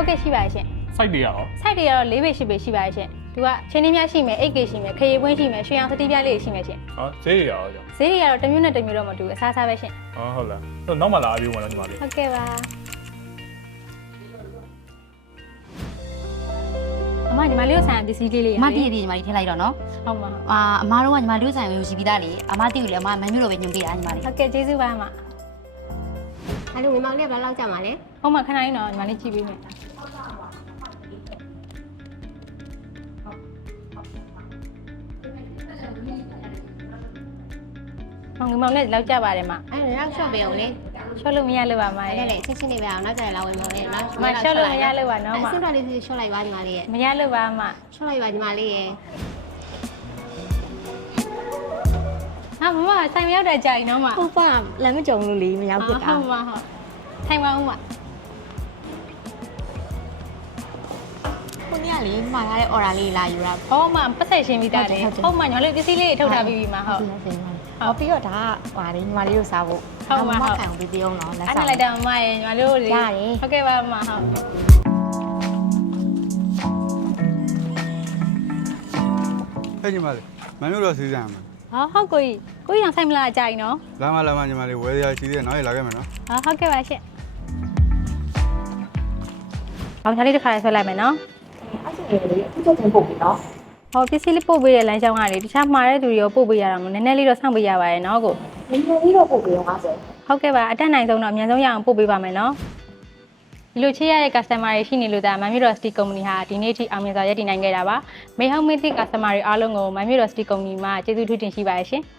ကဲ့ရှိပါရဲ့ရှင် site တွေရော site တွေကတော့4ပေ10ပေရှိပါရဲ့ရှင်သူကချင်းနှင်းများရှိမယ် 8K ရှိမယ်ခရီးပွင့်ရှိမယ်ရွှေအောင်စတိပြလေးရှိမယ်ရှင်ဟောဈေးတွေရောကြောင့်ဈေးတွေကတော့တစ်မျိုးနဲ့တစ်မျိုးတော့မတူဘူးအစားစားပဲရှင်ဟောဟုတ်လားနောက်မှလာအပြေးဝင်တော့ညီမလေးဟုတ်ကဲ့ပါအမညီမလေးတို့ဆိုင်ပစ္စည်းလေးအမတည့်ညီမလေးထည့်လိုက်တော့နော်ဟုတ်ပါအမားတို့ကညီမလေးဆိုင်ကိုယူရှိပြီးသားလေအမတည့်ကိုလည်းအမမန်မျိုးလိုပဲညွှန်ပေးတာညီမလေးဟုတ်ကဲ့ကျေးဇူးပါအမအဲ့လိုမြန်မာလေးကဘယ်လောက်ကြာမှာလဲဟုတ်မှာခဏလေးတော့ညီမလေးကြည့်ပေးမယ်ဟောငမောင်လေးလောက်ကြပါတယ်မအဲ့ဒါတော့ short ပေးအောင်လေရှော့လို့မရလို့ပါမအဲ့ရဲ့ဒါလေချင်းချင်းနေပဲအောင်နောက်ကြရင်လာဝင်ပါလေနော်မရှော့လို့မရလို့ပါနော်မအစစ်တော်လေးစီ short လိုက်ပါညီမလေးရဲ့မရလို့ပါမ short လိုက်ပါညီမလေးရဲ့ဟာမမဆိုင်မရောက်တဲ့ကြာရင်တော့မဟုတ်ပါလည်းမကြုံလို့လေမရောက်ဖြစ်တာဟုတ်ပါဟုတ်ထိုင်ပါဦးမခုနကလေမှာထားတဲ့ order လေးလာယူတာဟောမပတ်ဆက်ရှင်းပြီးသားလေဟုတ်မှညီမလေးပစ္စည်းလေးထုတ်ထားပြီးပြီမဟုတ်ဟောပြီးတော့ဒါကဟွာလေညီမလေးတို့စားဖို့ခံအောင်ပြီးအောင်နော်လက်အဲ့ဆောင်ဒါလိုက်တော့မရဲ့ညီမလေးတို့လေရတယ်ဟုတ်ကဲ့ပါမဟုတ်ဟဲ့ညီမလေးမမျိုးတော့စီးစမ်းမှာဟောဟုတ်ကိုကြီးအောင်ဆိုင်မလားကြာရင်နော်လာမညီမလေးဝယ်ရရှိသေးတယ်နောက်ရလာခဲ့မယ်နော်ဟုတ်ကဲ့ပါရှင့်အောင်ချလေးတစ်ခါလေးဆွဲလိုက်မယ်နော်အဲ့ဒါလေအခုချက်ချင်းပို့ပြီနော်ဟောပစ္စည်းလေးပို့ပေးတဲ့လမ်းကြောင်းကလေတခြားမှာတဲ့သူတွေရောပို့ပေးရတာမို့နည်းနည်းလေးတော့စောင့်ပေးရပါတယ်နော်ကိုနည်းနည်းလေးတော့ပို့ပြီးတော့50 ဟုတ်ကဲ့ပါအတက်နိုင်ဆုံးတော့အများဆုံးရအောင်ပို့ပေးပါမယ်နော်ဒီလိုချေရတဲ့ customer တွေရှိနေလို့ဒါမမ်မြူတော်စတီကုမ္ပဏီဟာဒီနေ့ထိအောင်မြင်စွာရပ်တည်နိုင်ခဲ့တာပါမေဟုတ်မစ်တစ် customer တွေအားလုံးကိုမမ်မြူတော်စတီကုမ္ပဏီမှာကျေးဇူးထူးတင်ရှိပါတယ်ရှင်